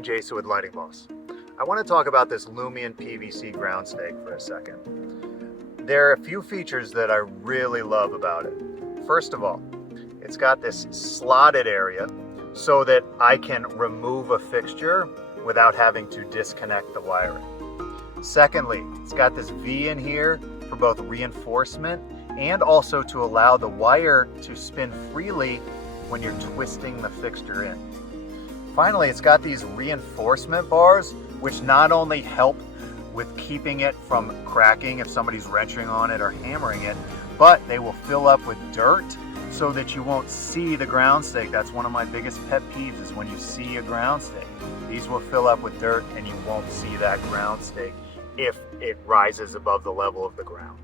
and Jason with Lighting Boss. I want to talk about this Lumien PVC ground stake for a second. There are a few features that I really love about it. First of all, it's got this slotted area so that I can remove a fixture without having to disconnect the wiring. Secondly, it's got this V in here for both reinforcement and also to allow the wire to spin freely when you're twisting the fixture in. Finally, it's got these reinforcement bars, which not only help with keeping it from cracking if somebody's wrenching on it or hammering it, but they will fill up with dirt so that you won't see the ground stake. That's one of my biggest pet peeves, is when you see a ground stake. These will fill up with dirt and you won't see that ground stake if it rises above the level of the ground.